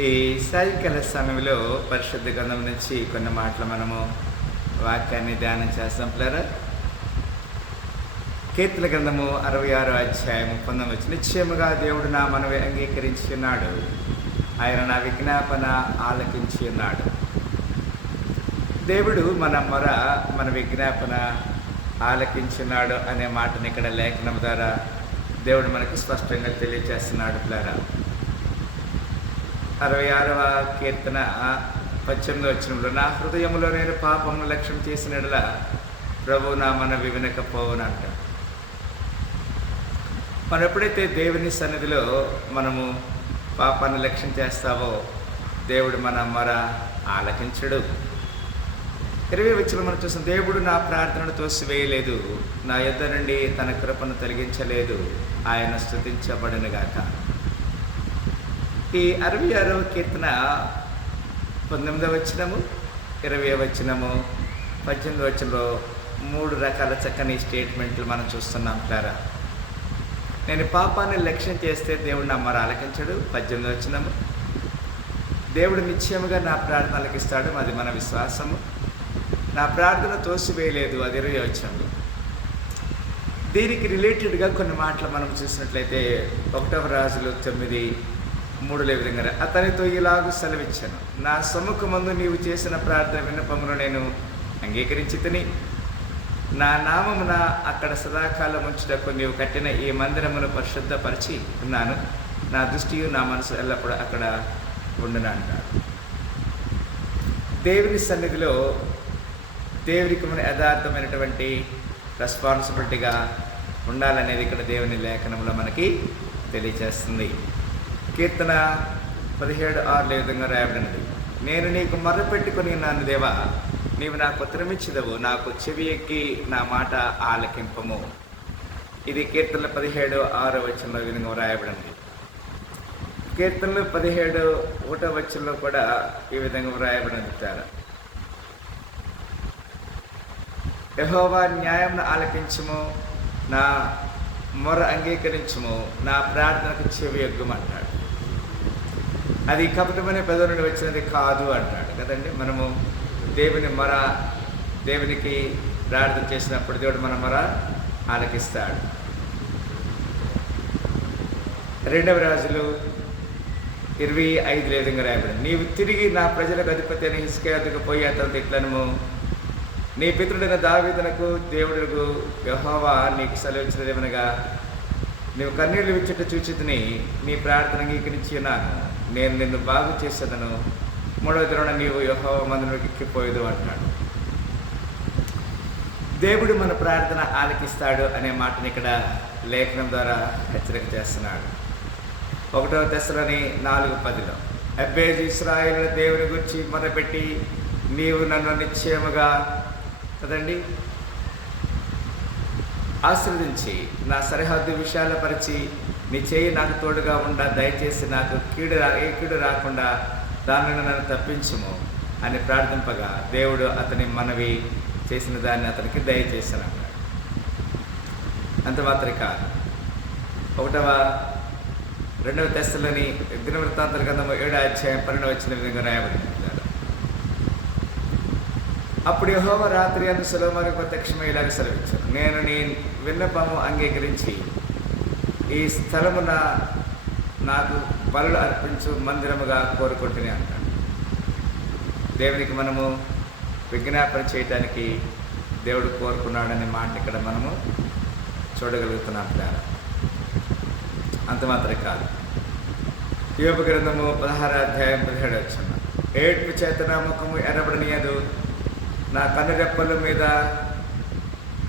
ఈ సాయంకాల సమయంలో పరిశుద్ధ గ్రంథం నుంచి కొన్ని మాటలు మనము వాక్యాన్ని ధ్యానం చేస్తాం పిల్లరా. కీర్తన గ్రంథము 66 అధ్యాయము 19 నిశ్చయముగా దేవుడు నా మనవి అంగీకరించి ఉన్నాడు, ఆయన నా విజ్ఞాపన ఆలకించి ఉన్నాడు. దేవుడు మన విజ్ఞాపన ఆలకించున్నాడు అనే మాటని ఇక్కడ లేఖనం ద్వారా దేవుడు మనకు స్పష్టంగా తెలియజేస్తున్నాడు పిల్లరా. 66వ కీర్తన 18వ వచనంలో, నా హృదయంలో నేను పాపమును లక్ష్యం చేసినట్లా ప్రభు నా మనవి వినకపోవునంట. మనం ఎప్పుడైతే దేవుని సన్నిధిలో మనము పాపాన్ని లక్ష్యం చేస్తావో దేవుడు మన మొర ఆలకించడు. 20వ వచనం మనం చూస్తాం, దేవుడు నా ప్రార్థనను తోసివేయలేదు, నా యొద్ద నుండి తన కృపను తొలగించలేదు, ఆయన స్తుతించబడునుగాక. ఈ 66వ కీర్తన 19వ వచనము, 20వ వచనము, 18వ వచనంలో 3 రకాల చక్కని స్టేట్మెంట్లు మనం చూస్తున్నాం సారా. నేను పాపాన్ని లక్ష్యం చేస్తే దేవుడు నా మొర ఆలకించడు. 18వ వచనము, దేవుడు నిశ్చయముగా నా ప్రార్థన ఆలకిస్తాడు, అది మన విశ్వాసము. నా ప్రార్థన తోసివేయలేదు, అది 20వ వచనంలో. దీనికి రిలేటెడ్గా కొన్ని మాటలు మనం చూసినట్లయితే 1వ రాజులు 9:3 విధంగా, అతనితో ఇలాగూ సెలవిచ్చాను, నా సమ్ముఖమందు నీవు చేసిన ప్రార్థన విన్నపమును నేను అంగీకరించి తిని, నా నామమున అక్కడ సదాకాలం ఉంచుటకు నీవు కట్టిన ఈ మందిరమును పరిశుద్ధపరిచి ఉన్నాను, నా దృష్టియు నా మనసు ఎల్లప్పుడూ అక్కడ ఉండును అంటాడు. దేవుని సన్నిధిలో దేవునికి మన యథార్థమైనటువంటి రెస్పాన్సిబిలిటీగా ఉండాలనేది ఇక్కడ దేవుని లేఖనంలో మనకి తెలియజేస్తుంది. కీర్తన 17:6 విధంగా రాయబడినది, నేను నీకు మొర్రపెట్టుకుని ఉన్నాను దేవా, నీవు నాకు ఉత్తరమిచ్చిదవు, నాకు చెవి ఎక్కి నా మాట ఆలకింపము. ఇది కీర్తనలు 17:6 వచనంలో విధంగా రాయబడింది. కీర్తనలు 17:1 వచనంలో కూడా ఈ విధంగా రాయబడింది సార్, యెహోవా న్యాయమును ఆలకించుము, నా మొర అంగీకరించుము, నా ప్రార్థనకు చెవి ఎగ్గుమంటాడు. అది కపటమనే పెదవి నుండి వచ్చినది కాదు అంటాడు కదండి. మనము దేవునికి ప్రార్థన చేసినప్పుడు దేవుడు మన మొర ఆలకిస్తాడు. 2వ రాజులు 25 విధంగా రాయబడింది, నీవు తిరిగి నా ప్రజలకు అధిపతి అని హిజ్కియా వద్దకు పోయి అతనితో ఇట్లనము, నీ పితరుడైన దావీదునకు దేవుడుకు యెహోవా నీకు సెలవిచ్చినదేమనగా, నీవు కన్నీళ్లు విచ్చుట చూచితిని, నీ ప్రార్థన అంగీకరించి ఉన్నాను, నేను నిన్ను బాగు చేసేదను, 3వ దినమున నీవు యెహోవా మందిరానికి ఎక్కిపోయేదు అంటాడు. దేవుడు మన ప్రార్థన ఆలకిస్తాడు అనే మాటని ఇక్కడ లేఖనం ద్వారా హెచ్చరిక చేస్తున్నాడు. 1వ తెస్సలోని 4:10, ఎబ్బేజు ఇశ్రాయేలు దేవుని గురించి మొరపెట్టి, నీవు నన్ను నిశ్చయముగా కదండి ఆశీర్వదించి నా సరిహద్దు విశాలపరిచి నీ చేయి నాకు తోడుగా ఉండా, దయచేసి నాకు ఏ కీడు రాకుండా దానిని నన్ను తప్పించుము అని ప్రార్థింపగా దేవుడు అతని మనవి చేసిన దాన్ని అతనికి దయచేసాను అన్నాడు. అంత మాత్రమే కాదు, 2వ తెస్సలోని దినవృత్తాంతాల గ్రంథము 7:12 వచ్చిన విధంగా రాయబడింది. అప్పుడు యెహోవా రాత్రి అందు సొలొమోనుకు ప్రత్యక్షమై ఇలాగ సెలవిచ్చాను, నేను నీ విన్నపము అంగీకరించి ఈ స్థలమున నాకు బలులు అర్పించు మందిరముగా కోరుకుంటుని అంటాడు. దేవునికి మనము విజ్ఞాపన చేయటానికి దేవుడు కోరుకున్నాడనే మాట ఇక్కడ మనము చూడగలుగుతున్నాం కదా. అంత మాత్రమే కాదు, యోబు గ్రంథము 16:17 వచ్చిన, ఏడ్పు చేత నా ముఖము ఎర్రబడనీయదు, నా కన్నురెప్పల మీద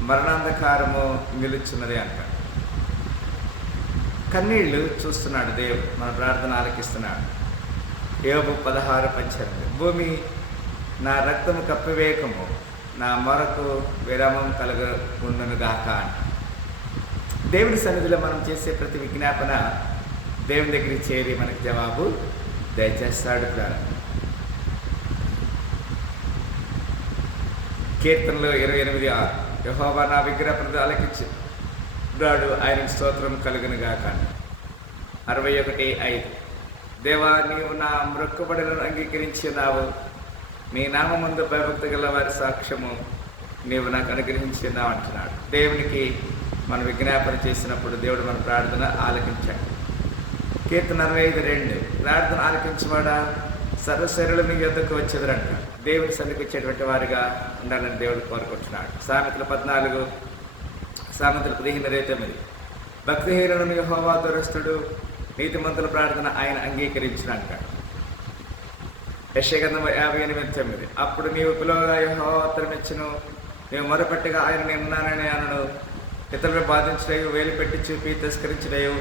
మరణాంధకారము నిలుచున్నది అంటాడు. కన్నీళ్లు చూస్తున్నాడు దేవుడు, మన ప్రార్థన ఆలకిస్తున్నాడు. యోబు 16:18, భూమి నా రక్తము కప్పివేయకము, నా మొరకు విరామం కలుగుండునుగాక అంట. దేవుని సన్నిధిలో మనం చేసే ప్రతి విజ్ఞాపన దేవుని దగ్గరికి చేరి మనకి జవాబు దయచేస్తాడు. కీర్తనలు 28:6, యెహోవా నా విజ్ఞాపన ఆలకించున్నాడు, ఆయనకు స్తోత్రం కలుగునుగాక. 61:5, దేవా, నీవు నా మొక్కుబడులను అంగీకరించి ఉన్నావు. నీ నామమందు భయభక్తి గల వారి సాక్ష్యము నీవు నాకు అనుగ్రహించి ఉన్నావు అంటున్నాడు. దేవునికి మనం విజ్ఞాపన చేసినప్పుడు దేవుడు మన ప్రార్థన ఆలకించాడు. కీర్తన 65:2 ప్రార్థన ఆలకించవాడా సర్వశరీరులు నీ యొద్దకు వచ్చేదరంట. దేవుని సన్నిధికి వచ్చేటువంటి వారిగా ఉండాలని దేవుడు కోరుకుంటున్నాడు. సామెతలు 14, సామెతలు 15:9 భక్తిహీనులను యెహోవా దూరస్తుడు, నీతిమంతుల ప్రార్థన ఆయన అంగీకరించినంట. యెషయా 58:9 అప్పుడు నీవు పిలువగా యెహోవా ఉత్తరమిచ్చును, నీవు మొరపెట్టగా ఆయన నేనున్నానని అనను. ఇతరులను బాధించడయు, వేలు పెట్టి చూపి తిరస్కరించడయు,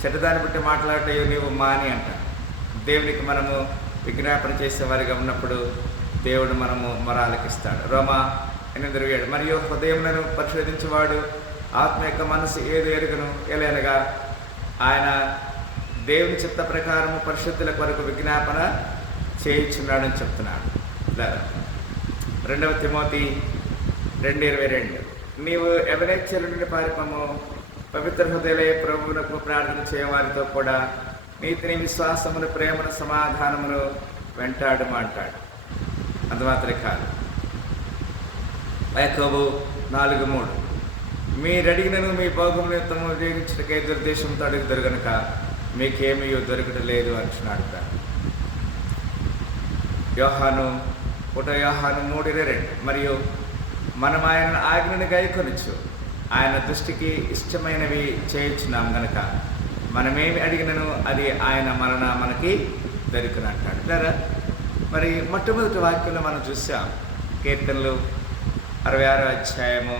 చెడ్డదాన్ని బట్టి మాట్లాడటయు నీవు మాని అంట. దేవునికి మనము విజ్ఞాపన చేసే వారిగా ఉన్నప్పుడు దేవుడు మనము మొరాలకిస్తాడు. రోమా 8:7 మరియు హృదయములను పరిశోధించేవాడు ఆత్మ యొక్క మనసు ఏది ఎరుగను, ఎలయనగా ఆయన దేవుని చిత్త ప్రకారము పరిశుద్ధుల కొరకు విజ్ఞాపన చేయించున్నాడని చెప్తున్నాడు. 2 తిమోతి 2:22 నీవు ఎవరెచ్చల నుండి పారిపము, పవిత్ర హృదయలే ప్రభువునకు ప్రార్థన చేయవారితో కూడా నీతిని, విశ్వాసమును, ప్రేమను, సమాధానమును వెంటాడము అంటాడు. అందుమాత్రమే కాదు, యాకోబు 4:3 మీరడిగినను మీ భోగమును తమ ఉపయోగించటకై దుర్దేశంతో అడుగుతారు కనుక మీకేమీ దొరకటం లేదు అంటున్నాడు. యోహాను 3:2 మరియు మనం ఆయన ఆజ్ఞను గైకొనొచ్చు, ఆయన దృష్టికి ఇష్టమైనవి చేయించున్నాం గనక మనమేమి అడిగినను అది ఆయన మరణ మనకి దొరికిన అంటాడు. లేదా మరి మొట్టమొదటి వాక్యంలో మనం చూసాం, కీర్తనలు 66వ అధ్యాయము,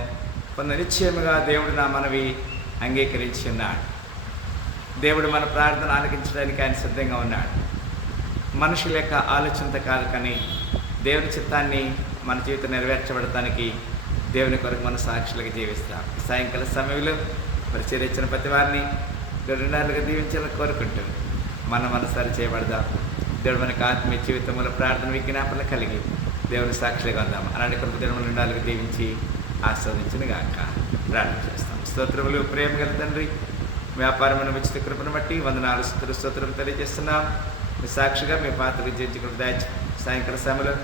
కొంత నిశ్చయముగా దేవుడు నా మనవి అంగీకరించి ఉన్నాడు. దేవుడు మన ప్రార్థన ఆలకించడానికి ఆయన సిద్ధంగా ఉన్నాడు. మనుషుల యొక్క ఆలోచనతో కాదు, కానీ దేవుని చిత్తాన్ని మన జీవితం నెరవేర్చబడటానికి దేవుని కొరకు మన సాక్షులుగా జీవిస్తాం. సాయంకాల సమయంలో పరిచయం ఇచ్చిన ప్రతి వారిని రెండున్నరలుగా దీవించాలని కోరుకుంటూ మనం మనసారి చేయబడదాం. దేవుడు మనకు ఆత్మీయ జీవితంలో ప్రార్థన విజ్ఞాపనలు కలిగి దేవుని సాక్షులుగా ఉందాం. అలాంటి కొరకు దేవుడు రెండున్నరలుగా దీవించి ఆస్వాదించిన గాక ప్రార్థన చేస్తాం. స్తోత్రములు ప్రేమ గల తండ్రి, వ్యాపారమైన ఉచిత కృపను బట్టి వందనాలు స్తోత్రం తెలియజేస్తున్నాం. మీ సాక్షిగా మీ పాత్ర విజయించుకుని దాచి సాయంకాల సమయంలో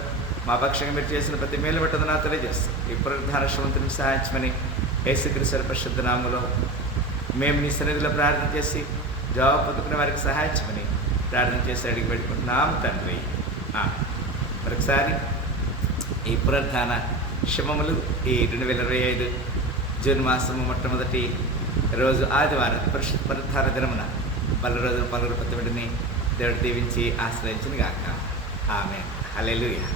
మా పక్షంగా మీరు చేసిన ప్రతి మేలు బట్టి నా తెలియజేస్తాం. ఈ పునరుద్ధారవంతుని సహాయించమని యేసుక్రీస్తు పరిశుద్ధ నామములో మేము నీ సన్నిధిలో ప్రార్థన చేసి జవాబు పొందుకునే వారికి సహాయించమని ప్రార్థన చేసి అడిగి పెట్టుకుంటున్నాం తండ్రి. మరొకసారి ఈ పునరుద్ధాన శుభములు ఈ 2025 జూన్ మాసము మొట్టమొదటి రోజు ఆదివారం పరిశుద్ధ పునరుద్ధాన దినమున పలు రోజులు పలువురు ప్రతి బిడ్డని దేవుడు దీవించి ఆశ్రయించిన గాక. ఆమేన్. హల్లెలూయా.